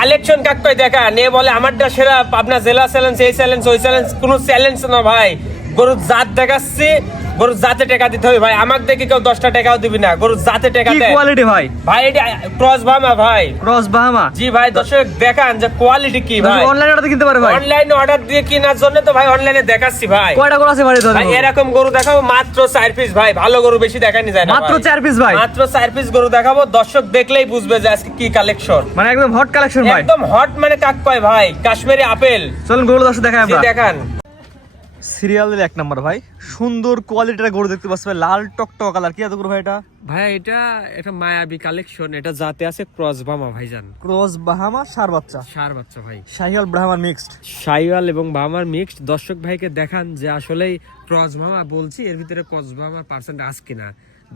Collection কাকটাই দেখা নে বলে আমারটা সেরা পাবনা জেলা চ্যালেঞ্জ এই চ্যালেঞ্জ ওই চ্যালেঞ্জ কোনো চ্যালেঞ্জ না ভাই গরুর জাত দেখাচ্ছি গরুর জাতে টাকা দিতে হবে ভাই আমাকে দেখে কেউ 10টা টাকাও দিবি না গরুর জাতে টাকা কি দেয় কোয়ালিটি ভাই? ভাই এটা ক্রস বাহামা ভাই ক্রস বাহামা। জি ভাই দর্শক দেখান যে কোয়ালিটি কি ভাই অনলাইনে অর্ডার কিনতে পারে ভাই? অনলাইনে অর্ডার দিয়ে কেনার জন্য তো ভাই অনলাইনে দেখাচ্ছি ভাই কয়টা গরু আছে বাড়িতে? ভাই এরকম গরু দেখাবো মাত্র 4 পিস ভাই ভালো গরু বেশি দেখানি যায় না মাত্র ভাই। 4 পিস ভাই? মাত্র 4 পিস গরু দেখাবো দর্শক দেখলেই বুঝবে যে আজকে কি কালেকশন মানে একদম হট কালেকশন ভাই। একদম হট মানে কাক কয় ভাই কাশ্মীরি আপেল চলুন গরু দর্শক দেখাই জি আমরা। দেখান সিরিয়ালের 1 নাম্বার ভাই, সুন্দর কোয়ালিটির গরু দেখতে পাচ্ছ ভাই, লাল টকটক কালার। কি এত গরু ভাই এটা? ভাই এটা একটা মায়াবী কালেকশন এটা যাতে আছে ক্রস বামা ভাইজান ক্রস বাহামা সার বাচ্চা, সার বাচ্চা ভাই শাহিওয়াল ব্রাহ্মণ মিক্সড। শাইওয়াল এবং বামার মিক্সড দর্শক ভাইকে দেখান যে আসলেই ক্রস বামা বলছি এর ভিতরে ক্রস বামার পার্সেন্ট আছে কিনা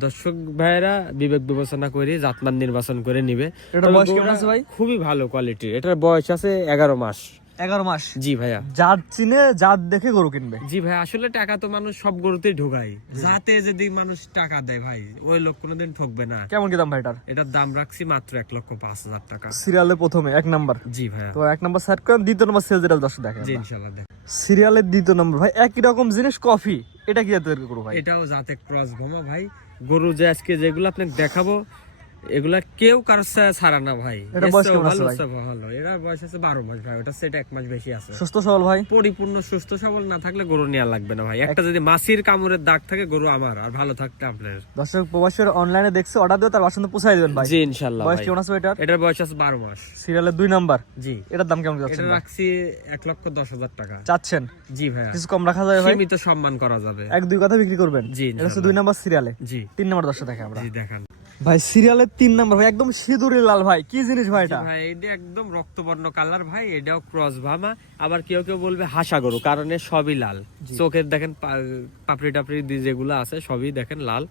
দর্শক ভাইরা বিবেক বিবেচনা করে জাতমান নির্বাচন করে নিবে। এটা বয়স কেমন আছে ভাই? খুবই ভালো কোয়ালিটির এটার বয়স আছে 11 মাস। 11 মাস? জি ভাইয়া। জাত চিনে জাত দেখে গরু কিনবে। জি ভাই আসলে টাকা তো মানুষ সব গরুতেই ঢোকায় যাতে যদি মানুষ টাকা দেয় ভাই ওই লোক কোনোদিন ঠকবে না। কেমন কি দাম ভাই এটার? এটার দাম রাখছি মাত্র 1,05,000 টাকা। সিরিয়ালের প্রথমে 1 নাম্বার। জি ভাইয়া। তো 1 নাম্বার সেট করেন, দ্বিতীয় নাম্বার সেল যেটা দর্শক দেখেন। জি ইনশাআল্লাহ দেখ। সিরিয়ালের দ্বিতীয় নম্বর ভাই একই রকম জিনিস কফি, এটা কি জাতের গরু ভাই? এটাও যাতে ক্রস ভমা ভাই গরু যে আজকে যেগুলো আপনাকে দেখাবো এগুলা কেউ কারোর ছাড়া না ভাই। এটা বয়স কেমন আছে ভাই? ভালো এটা বয়স আছে 12 মাস ভাই ওটা সেটা 1 মাস বেশি আছে। সুস্থ সবল ভাই? পরিপূর্ণ সুস্থ সবল না থাকলে গরু নেওয়া লাগবে না ভাই। একটা যদি মাছির কামড়ের দাগ থাকে গরু আমার আর ভালো থাকতে আপনার। দর্শক প্রবাসীর অনলাইনে দেখছে অর্ডার দিও তার বাসন পৌঁছাই দিবেন ভাই। জি ইনশাআল্লাহ বয়স ভাই। কেমন আছে এটার? এটার বয়স আছে 12 মাস। সিরিয়ালের 2 নাম্বার। জি। এটার দাম কেমন যাচ্ছে এটা ভাই? রাখছি 1,10,000 টাকা। চাচ্ছেন? জি ভাই। কিছু কম রাখা যাবে ভাই? সীমিত সম্মান করা যাবে। 1-2 কথা বিক্রি করবেন? জি এটা হচ্ছে ইনশাআল্লাহ। 2 নাম্বার সিরিয়ালে। জি। 3 নাম্বার দর্শক দেখে আমরা। জি দেখান। ভাই সিরিয়ালের 3 নাম্বার ভাই একদম সিঁদুরি লাল ভাই, কি জিনিস ভাই এটা? ভাই এটা একদম রক্তবর্ণ কালার ভাই এটাও ক্রস ভামা আবার কেউ কেউ বলবে হাসা গরু কারণ এর সবই লাল চোখের দেখেন পাপড়ি টাপড়ি যেগুলো আছে সবই দেখেন লাল।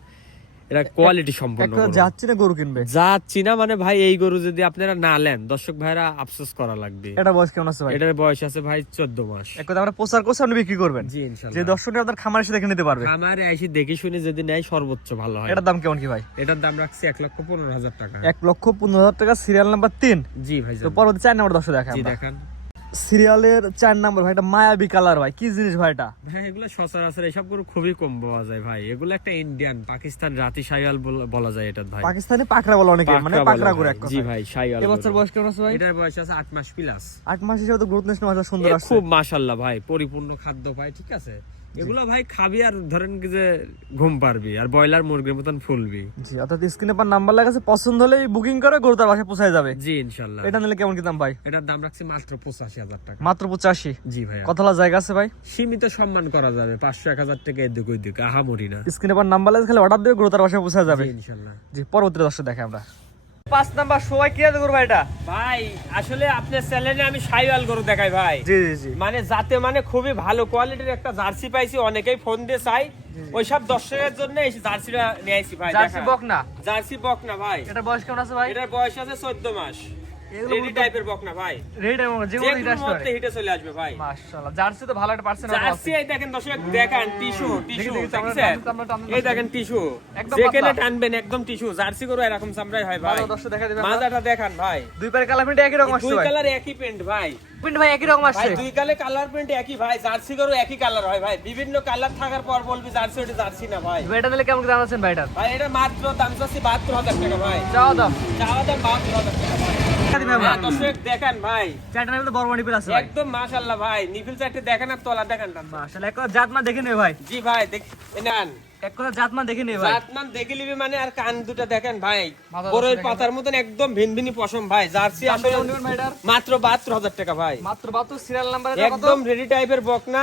এটা কোয়ালিটি সম্পন্ন একটা গরু। যাচ্ছি না গরু কিনবে যাচ্ছি না মানে ভাই এই গরু যদি আপনারা না নেন দর্শক ভাইরা আফসোস করা লাগবে। এটা বয়স কেমন আছে ভাই? এটার বয়স আছে ভাই 14 মাস। এক কথা আমরা প্রচার করছি আপনি বিক্রি করবেন? জি যে ইনশাআল্লাহ। দর্শকরা আপনার খামার এসে দেখে নিতে পারবে। আমারে এসে দেখে শুনে যদি নেয় সর্বোচ্চ ভালো হয়। এটার দাম কেমন কি ভাই? এটার দাম রাখছি 1,15,000 টাকা। 1,15,000 টাকা, সিরিয়াল নাম্বার 3। জি ভাই। তো পরবর্তী 4 নাম্বার দর্শক দেখে জি আমরা। দেখান। সিরিয়ালের 4 নাম্বার ভাই এটা মায়াবী কালার ভাই, কি জিনিস ভাই এটা? ভাই এগুলো সচরাচর এসব গরু খুবই কম পাওয়া যায় ভাই। এগুলো একটা ইন্ডিয়ান পাকিস্তান রাতি শাইওয়াল বলা যায় এটা ভাই। পাকিস্তানি পাকড়া বলে অনেকে, মানে পাকড়া করে এক কথা। জি ভাই শাইওয়াল। এবছর বয়স কেমন আছে ভাই? এটার বয়স আছে 8 মাস প্লাস। 8 মাস হিসেবে তো গ্রোথ নেশন মাশা সুন্দর আছে। খুব মাশাআল্লাহ ভাই পরিপূর্ণ খাদ্য পায় ঠিক আছে। এগুলো ভাই খাবি আর ধরেন কি যে ঘুম পারবি আর ব্রয়লার মুরগির মতন ফুলবি। জি অর্থাৎ স্ক্রিনে পর নাম্বার লেখা আছে, পছন্দ হলেই বুকিং করে গরু তার বাসায় পৌঁছায় যাবে। জি ইনশাআল্লাহ। এটা নিলে কেমন কি দাম ভাই? এটার দাম রাখছি মাত্র 85,000 টাকা। মাত্র 85? জি ভাই। কতলা জায়গা আছে ভাই? সীমিত সম্মান করা যাবে 500-1000 টাকা এদিক ওইদিক আহামরি না। স্ক্রিনে পর নাম্বার লেখা, খালি অর্ডার দিয়ে গরু তার বাসায় পৌঁছায় যাবে। জি ইনশাআল্লাহ। জি পরবর্তী দর্শক দেখে আমরা। 5 নাম্বার সবাই কি আছে গরু ভাই এটা? ভাই আসলে আপনার চ্যানেলে আমি শাইওয়াল গরু দেখাই ভাই। জি জি জি। মানে যাতে মানে খুবই ভালো কোয়ালিটির একটা জার্সি পাইছি অনেকেই ফোন দিয়ে চাই ওইসব দর্শকের জন্য এই জার্সিটা নিয়ে আইছি ভাই। জার্সি দেখা। বকনা? জার্সি বকনা ভাই। এটা বয়স কেমন আছে ভাই? এটার বয়স আছে 14 মাস। রেডি টাইপের বকনা ভাই। রেড এবং যে যে কোনো কোনো হিট আসবে। মুহূর্তে হিটে চলে আসবে ভাই। মাশাআল্লাহ জার্সি তো ভালো একটা পার্সেন্ট আছে। জার্সি এই দেখেন দর্শক দেখেন টিস্যু দেখি, দেখছেন? আমরা এই দেখেন টিস্যু একদম যেখানে পাতলা। টানবেন একদম টিস্যু। জার্সি গরু এরকম চামড়াই হয় ভাই। ভালো দর্শক দেখা দিবেন। মাজাটা দেখান ভাই। দুই পারে কালার প্রিন্ট একই রকম আসছে দুই ভাই। কালার একই প্রিন্ট ভাই। প্রিন্ট ভাই একই রকম ভাই আসছে। দুই কালে কালার প্রিন্ট একই ভাই। জার্সি গরু একই কালার হয় ভাই। বিভিন্ন কালার থাকার পর বলবি জার্সি ওটা জার্সি না ভাই। এটা দিলে কেমন কি দাম আছেন ভাই এটার? ভাই এটা মাত্র দাম চাচ্ছি 72,000 টাকা ভাই। চাওয়া দাম চাওয়া দাম 72,000 টাকা ভাই। হ্যাঁ, দর্শক দেখেন ভাই চারটা নামে তো বড় বড় নিপিল আছে ভাই। একদম মাশাআল্লাহ ভাই। নিফিল চারটে দেখেন আর তলা দেখেন না। মাশাআল্লাহ এক কথা জাতমা দেখে নেবে ভাই। জি ভাই দেখ নেন। এক কথা জাতমা দেখে নেবে ভাই। জাতমান দেখে নিবি মানে আর কান দুটো দেখেন ভাই। মাথা বড়ই দেখেন। পাতার মতন একদম ভিনভিনি পশম ভাই। জার্সি দাম আসলে কেমন নেবেন ভাই এটার? মাত্র 72,000 টাকা ভাই। মাত্র 72 সিরিয়াল নাম্বার এটা কত? একদম রেডি টাইপের বকনা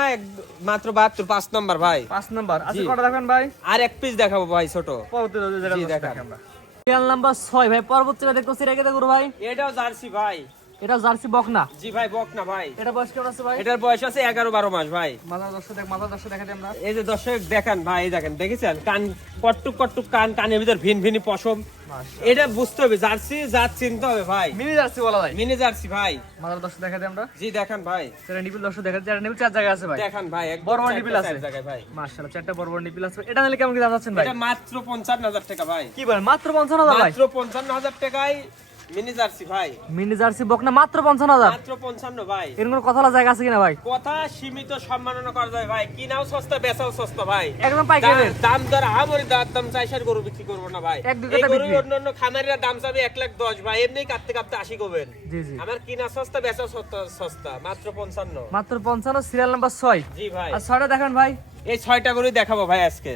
মাত্র 72 5 নাম্বার ভাই। 5 নাম্বার আছে। জি। কত রাখবেন ভাই? আর এক পিস দেখাবো ভাই ছোট। পরবর্তী যেটা জি, দর্শক দেখান। দেখে আমরা। সিরিয়াল নাম্বার 6 ভাই পরবর্তী দেখো সিরিয়াল কেটে গরু ভাই। এটাও জার্সি ভাই। এটা জার্সি বকনা? জি ভাই বকনা ভাই। এটা বয়স কেমন আছে ভাই? এটার বয়স আছে 11-12 মাস ভাই। মাথা দর্শক দেখাতে আমরা। এই যে দর্শক দেখেন ভাই এই দেখেন দেখেছেন কান কট্টুক কট্টুক কানের ভিতর ভিনভিনি পশম। এটা বুঝতে হবে জার্সি জাত চিনতে হবে ভাই। মিনি জার্সি বলা যায়। মিনি জার্সি ভাই। মাথা দর্শক দেখাতে আমরা। জি দেখান ভাই। সেটা নিপিল দর্শক দেখাতে, চারটা নিপিল চার জায়গা আছে ভাই। দেখান ভাই একদম বড় বড় চারটে নিপিল আছে। চার জায়গায় ভাই। মাশাআল্লাহ চারটা বড় বড় নিপিল আছে। এটা নিলে কেমন কি দাম আছেন ভাই? এটা মাত্র 55,000 টাকা ভাই। কি বলেন মাত্র 55,000 ভাই? মাত্র 55,000 টাকায় মিনি জার্সি ভাই, মিনি জার্সি বকনা মাত্র 55,000। মাত্র 55 ভাই। এর কোনো কথা বলার জায়গা আছে কিনা ভাই? কথা সীমিত সম্মাননা করা যায় ভাই, কিনাও সস্তা বেচাও সস্তা ভাই, একদম পাইকারি রেট। দাম দর আমরি দাম চাইসার গরু বিক্রি করবো না ভাই। এক দুই এই কথা গরু বিক্রি। অন্যান্য খামারিরা দাম চাবে 1,10,000 ভাই, এমনি কাটতে কাটতে 80 করবেন। জি জি, আমার কিনা সস্তা বেচাও সস্তা, মাত্র 55। মাত্র 55, সিরিয়াল নাম্বার 6। জি ভাই, আর 6টা দেখেন ভাই। এই 6টা গরু দেখাবো ভাই আজকে।